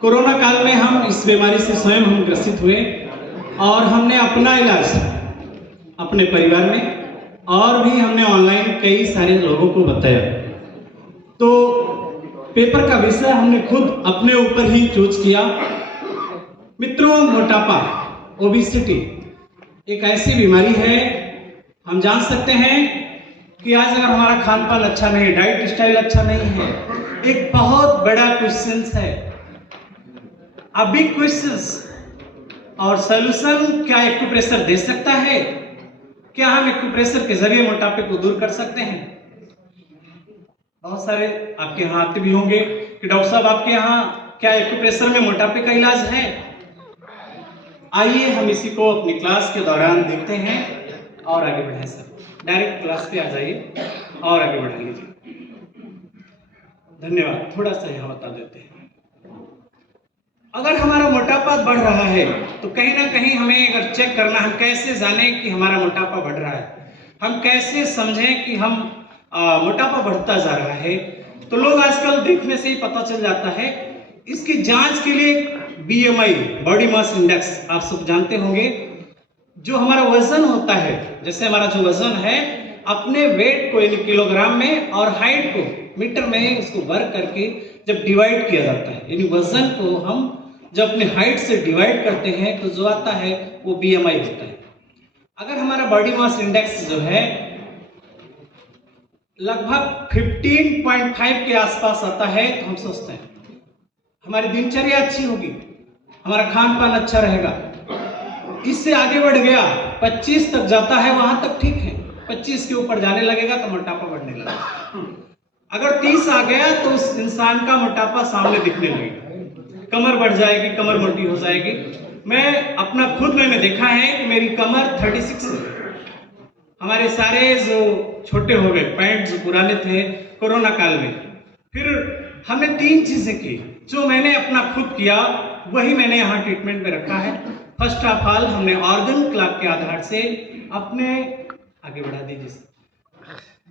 Corona काल में हम इस बीमारी से स्वयं हम ग्रसित हुए और हमने अपना इलाज अपने परिवार में और भी हमने ऑनलाइन कई सारे लोगों को बताया। तो पेपर का विषय हमने खुद अपने ऊपर ही चूज किया। मित्रों, मोटापा, ओबेसिटी एक ऐसी बीमारी है, हम जान सकते हैं कि आज अगर हमारा खान पान अच्छा नहीं, डाइट स्टाइल अच्छा नहीं है, एक बहुत बड़ा क्वेश्चन है, अ बिग क्वेश्चन। और सॉल्यूशन क्या एक्यूप्रेशर दे सकता है? क्या हम एक्यूप्रेशर के जरिए मोटापे को दूर कर सकते हैं? बहुत सारे आपके यहाँ आते भी होंगे कि डॉक्टर साहब आपके यहाँ क्या एक्यूप्रेशर में मोटापे का इलाज है? आइए हम इसी को अपनी क्लास के दौरान देखते हैं और आगे बढ़ाएं। सर डायरेक्ट क्लास पे आ जाइए और आगे बढ़ा लीजिए। धन्यवाद। थोड़ा सा यहाँ बता देते हैं, अगर हमारा मोटापा बढ़ रहा है तो कहीं ना कहीं हमें अगर चेक करना, हम कैसे जाने कि हमारा मोटापा बढ़ रहा है, हम कैसे समझें कि हम मोटापा बढ़ता जा रहा है? तो लोग आजकल देखने से ही पता चल जाता है। इसकी जांच के लिए बीएमआई, बॉडी मास इंडेक्स, आप सब जानते होंगे, जो हमारा वजन होता है, जैसे हमारा जो वजन है अपने वेट को यानी किलोग्राम में और हाइट को मीटर में उसको वर्क करके जब डिवाइड किया जाता है, यानी वजन को हम जब अपने हाइट से डिवाइड करते हैं तो जो आता है वो बीएमआई होता है। अगर हमारा बॉडी मास इंडेक्स जो है लगभग 15.5 के आसपास आता है तो हम सोचते हैं हमारी दिनचर्या अच्छी होगी, हमारा खान पान अच्छा रहेगा। इससे आगे बढ़ गया 25 तक जाता है, वहां तक ठीक है, 25 के ऊपर जाने लगेगा तो मोटापा बढ़ने लगेगा। अगर 30 आ गया तो उस इंसान का मोटापा सामने दिखने लगेगा, कमर बढ़ जाएगी, कमर मोटी हो जाएगी। मैं अपना खुद मैंने देखा है कि मेरी कमर 36 है। हमारे सारे जो छोटे हो गए, पैंट जो पुराने थे कोरोना काल में, फिर हमने 3 चीजें की जो मैंने अपना खुद किया, वही मैंने यहाँ ट्रीटमेंट में रखा है। फर्स्ट ऑफ ऑल हमने ऑर्गन क्लॉक के आधार से अपने, आगे बढ़ा दीजिए,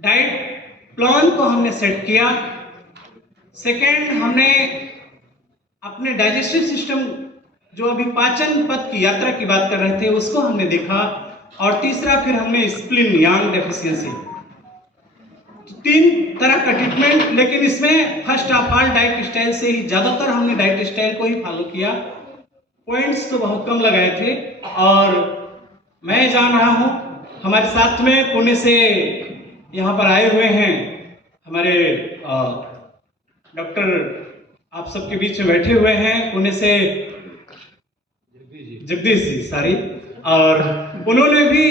डाइट प्लान को हमने सेट किया। सेकेंड, हमने अपने डाइजेस्टिव सिस्टम, जो अभी पाचन पथ की यात्रा की बात कर रहे थे, उसको हमने देखा। और तीसरा फिर हमने स्प्लिन यांग डेफिशिएंसी, 3 तरह का ट्रीटमेंट। लेकिन इसमें first of all diet style से ही, ज्यादातर हमने डाइट स्टाइल को ही फॉलो किया। पॉइंट्स तो बहुत कम लगाए थे। और मैं जान रहा हूं हमारे साथ में पुणे से यहाँ पर आए हुए हैं हमारे डॉक्टर, आप सबके बीच में बैठे हुए हैं पुणे से, जगदीश जी सारी, और उन्होंने भी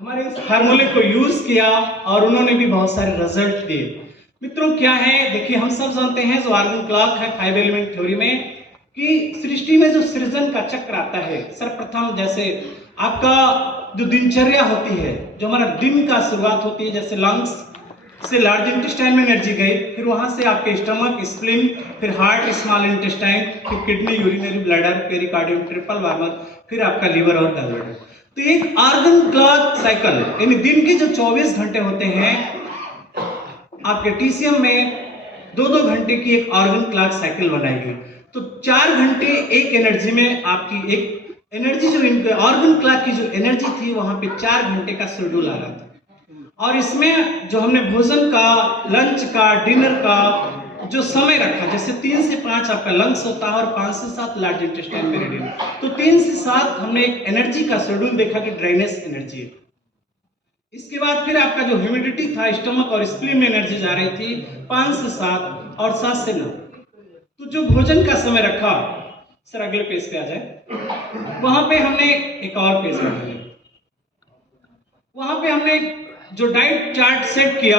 हमारे इस फार्मूले को यूज किया और उन्होंने भी बहुत सारे रिजल्ट दिए। मित्रों, क्या है, देखिए, हम सब जानते हैं जो ऑर्गन क्लॉक है 5 एलिमेंट थ्योरी में, कि सृष्टि में जो सृजन का चक्र आता है, सर्वप्रथम जैसे आपका जो दिनचर्या होती है, जो हमारा दिन का शुरुआत होती है, जैसे लंग्स से लार्ज इंटेस्टाइन में एनर्जी गई, फिर वहां से आपके स्टमक, स्प्लीन, फिर हार्ट, स्मॉल इंटेस्टाइन, फिर kidney, urinary bladder, pericardium, triple warmer, फिर आपका लीवर और गॉलब्लैडर। तो एक ऑर्गन क्लॉक साइकिल, यानी दिन के जो 24 घंटे होते हैं, आपके टीसीएम में 2-2 घंटे की एक ऑर्गन क्लॉक साइकिल बनाई गई। तो 4 घंटे एक एनर्जी में आपकी एक एनर्जी, जो ऑर्गन क्लॉक की जो एनर्जी थी, वहां पे 4 घंटे का शेड्यूल आ रहा था। और इसमें जो हमने भोजन का, लंच का, डिनर का जो समय रखा, जैसे 3 से 5 आपका लंच होता है और 5 से 7 लार्ज इंटेस्टाइन में डिनर, तो 3 से 7 हमने एक एनर्जी का शेड्यूल देखा कि ड्राइनेस एनर्जी है। इसके बाद फिर आपका जो ह्यूमिडिटी था, स्टमक और स्प्लीन में एनर्जी जा रही थी 5 से 7 और 7 से 9। तो जो भोजन का समय रखा, सर अगले पेज पे आ जाए, वहां पे हमने एक और पेज रखा है, वहां पे हमने जो डाइट चार्ट सेट किया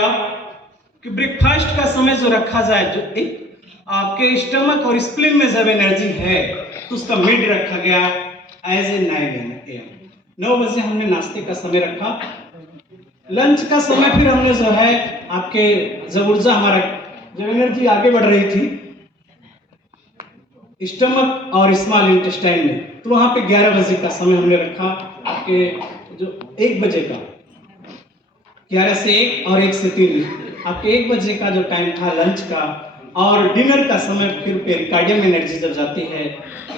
कि ब्रेकफास्ट का समय जो रखा जाए, जो एक आपके स्टमक और स्प्लीन में जब एनर्जी है तो उसका मिड रखा गया एज ए 9 AM, 9 बजे हमने नाश्ते का समय रखा। लंच का समय फिर हमने जो है आपके जब ऊर्जा, हमारा जब एनर्जी आगे बढ़ रही थी स्टमक और स्मॉल इंटेस्टाइन में, तो वहां पे 11 बजे का समय हमने रखा। आपके जो 1 बजे का, 11 से 1 और 1 से 3, आपके 1 बजे का जो टाइम था लंच का, और डिनर का समय फिर पेरिकार्डियम एनर्जी जब जाती है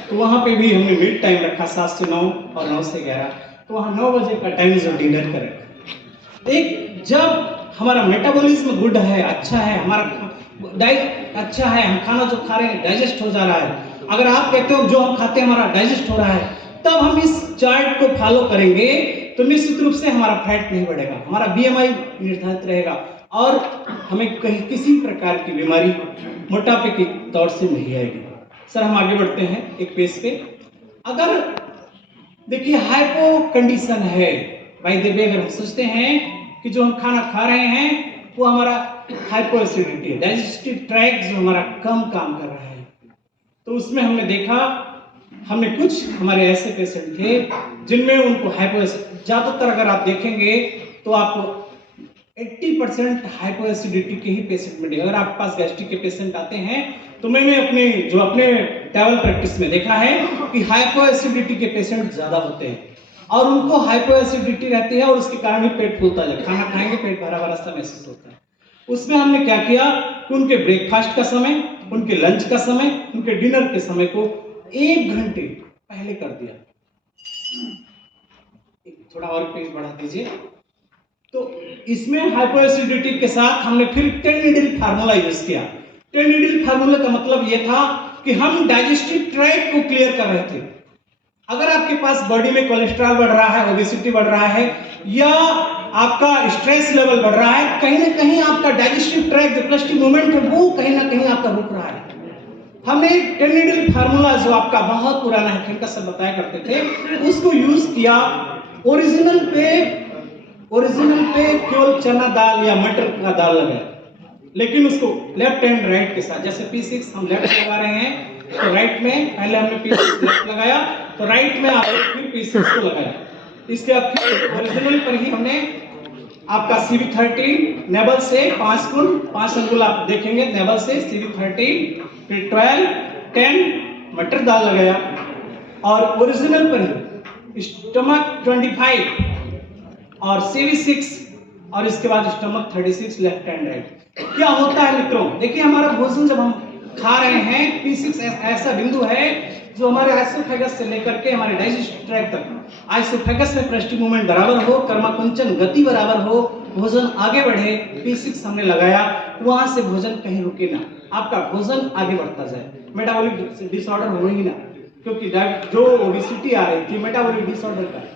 तो वहाँ पे भी हमने मिड टाइम रखा 7 से 9 और 9 से 11, तो वहाँ 9 बजे का टाइम जो डिनर करें। एक जब हमारा मेटाबॉलिज्म गुड है, अच्छा है, हमारा डाइट अच्छा है, हम खाना जो खा रहे हैं डाइजेस्ट हो जा रहा है, अगर आप कहते हो जो हम खाते हैं हमारा डाइजेस्ट हो रहा है, तब हम इस चार्ट को फॉलो करेंगे तो निश्चित रूप से हमारा फैट नहीं बढ़ेगा, हमारा बीएमआई निर्धारित रहेगा और हमें कहीं किसी प्रकार की बीमारी मोटापे के तौर से नहीं आएगी। सर हम आगे बढ़ते हैं एक पेज पे। अगर देखिए हाइपो कंडीशन है, भाई देखिए अगर हम सोचते हैं कि जो हम खाना खा रहे हैं वो हमारा हाइपो एसिडिटी है, डाइजेस्टिव ट्रैक्ट जो हमारा कम काम कर रहा है, तो उसमें हमने देखा, हमने कुछ हमारे ऐसे पेशेंट थे जिनमें उनको हाइपो, ज्यादातर अगर आप देखेंगे तो आपको 80% हाइपो एसिडिटी के ही पेशेंट मिलेंगे। अगर आपके पास गैस्ट्रिक के पेशेंट आते हैं तो मैंने अपने ट्रैवल प्रैक्टिस में देखा है कि हाइपो एसिडिटी के पेशेंट ज्यादा होते हैं और उनको हाइपो एसिडिटी रहती है और उसके कारण ही पेट फूलता है, खाना खाएंगे पेट भरा भरा सा महसूस होता है। उसमें हमने क्या किया कि उनके ब्रेकफास्ट का समय, उनके लंच का समय, उनके डिनर के समय को 1 घंटे पहले कर दिया। थोड़ा और पेज बढ़ा दीजिए। तो इसमें हाइपोएसिडिटी के साथ हमने फिर 10 नीडल फार्मूला यूज किया। 10 नीडल फार्मूला का मतलब यह था कि हम डाइजेस्टिव ट्रैक्ट को क्लियर कर रहे थे। अगर आपके पास बॉडी में कोलेस्ट्रॉल बढ़ रहा है, ओबेसिटी बढ़ रहा है या आपका स्ट्रेस लेवल बढ़ रहा है, कहीं ना कहीं आपका डाइजेस्टिव ट्रैक्ट जो प्लस्टिक मूवमेंट है वो कहीं ना कहीं आपका रुक रहा है। हमने 10 नीडल फार्मूला जो आपका बहुत पुराना है, खनका सब बताया करते थे, उसको यूज किया। ओरिजिनल पे केवल चना दाल या मटर का दाल लगाया, लेकिन उसको लेफ्ट एंड राइट के साथ, जैसे P6 हम लेफ्ट लगा रहे हैं तो राइट में पहले हमने P6 लेफ्ट लगाया तो राइट में आपने फिर P6 को लगाया। इसके बाद ओरिजिनल पर ही हमने आपका CV13 नेबल से 5 अंगुल आप देखेंगे, नेबल से CV13 फिर 12 10 मटर दाल लगाया और ओरिजिनल पर ही स्टमक 25 और CV6 और इसके बाद स्टमक 36 लेफ्ट एंड राइट। क्या होता है मित्रों, देखिए हमारा भोजन जब हम खा रहे हैं, P6 ऐसा बिंदु है जो हमारे आइसोफेगस से लेकर के हमारे डाइजेस्टिव ट्रैक्ट तक, आइसोफेगस में प्रेस्टिक मूवमेंट बराबर हो, कर्माकुंचन गति बराबर हो, भोजन आगे बढ़े, P6 हमने लगाया, वहां से भोजन कहीं रुके ना, आपका भोजन आगे बढ़ता जाए, मेटाबॉलिक डिसऑर्डर हो ही ना, क्योंकि जो ओबेसिटी आ रही थी मेटाबॉलिक डिसऑर्डर का।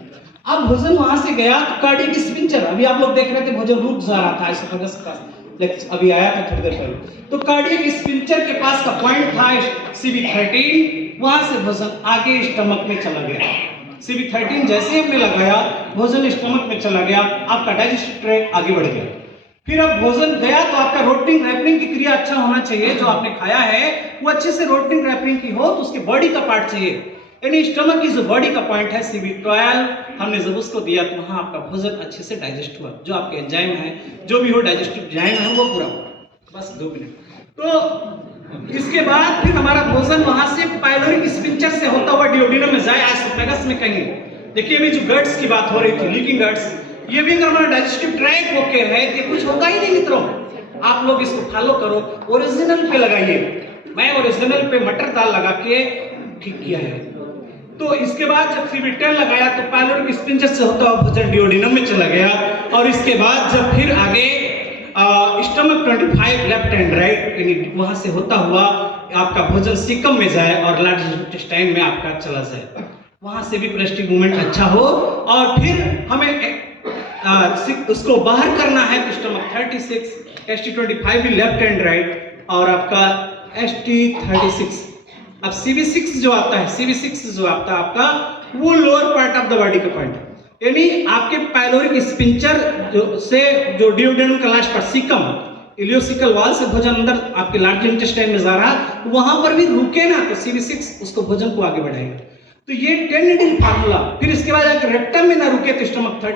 अब भोजन वहां से गया तो कार्डियक स्पिंचर, अभी आप लोग देख रहे थे भोजन रुक जा रहा था आइसोफेगस का, अभी आया था थोड़ी देर पहले, तो कार्डियक स्पिंचर के पास का पॉइंट था CV13, वहां से भोजन आगे स्टमक में चला गया। CV13 जैसे हमने लगाया भोजन स्टमक में चला गया, आपका डाइजेस्टिव ट्रैक्ट आगे बढ़ गया। फिर अब भोजन गया तो आपका रोटनिंग रैपरिंग की क्रिया अच्छा होना चाहिए, जो आपने खाया है वो अच्छे से रोटनिंग रैपरिंग की हो, तो उसके बॉडी का पार्ट चाहिए, यानी स्टमक की जो बॉडी का पॉइंट है CV12, हमने जब उसको दिया तो वहां आपका भोजन अच्छे से डाइजेस्ट हुआ, जो आपके एंजाइम है, जो भी हो डाइजेस्टिव एंजाइम है वो पूरा हुआ। बस 2 मिनट। तो इसके बाद फिर हमारा भोजन वहां से पाइलोरिक स्पिंचर से होता हुआ डिओडिनम में जाए, एसोफेगस में कहीं। देखिए अभी जो गट्स की बात हो रही थी, लीकिंग गट्स, ये भी अगर हमारा डाइजेस्टिव ट्रैक्ट ओके है तो कुछ होगा ही नहीं मित्रों। आप लोग इसको फॉलो करो, ओरिजिनल पे लगाइए, मैं ओरिजिनल पे मटर दाल लगा के ठीक किया है। तो इसके बाद जब CV10 लगाया तो पाइलोरिक स्पिंचर से होता हुआ भोजन डिओडिनम में चला गया, और इसके बाद जब फिर आगे स्टमक 25 लेफ्ट एंड राइट, यानी वहां से होता हुआ आपका भोजन सीकम में जाए और लार्ज इंटेस्टाइन में आपका चला जाए, वहां से भी प्रेस्टिक मूवमेंट अच्छा हो, और फिर हमें उसको बाहर करना है तो स्टमक 36, ST25 भी लेफ्ट एंड राइट और आपका ST36। अब CV6 जो आता है, CV6 जो आता है आपका, वो lower part of the body का पॉइंट है, यानी आपके पाइलोरिक स्पिंचर से जो डिओडेनम का last part caecum, ileocaecal wall से भोजन अंदर आपके लार्ज इंटेस्टाइन में जा रहा, वहां पर भी रुके ना तो CV6 उसको भोजन को आगे बढ़ाएगा। तो ये 10 नीडल फार्मूला, फिर इसके बाद अगर रेक्टम में ना रुके तो स्टमक 36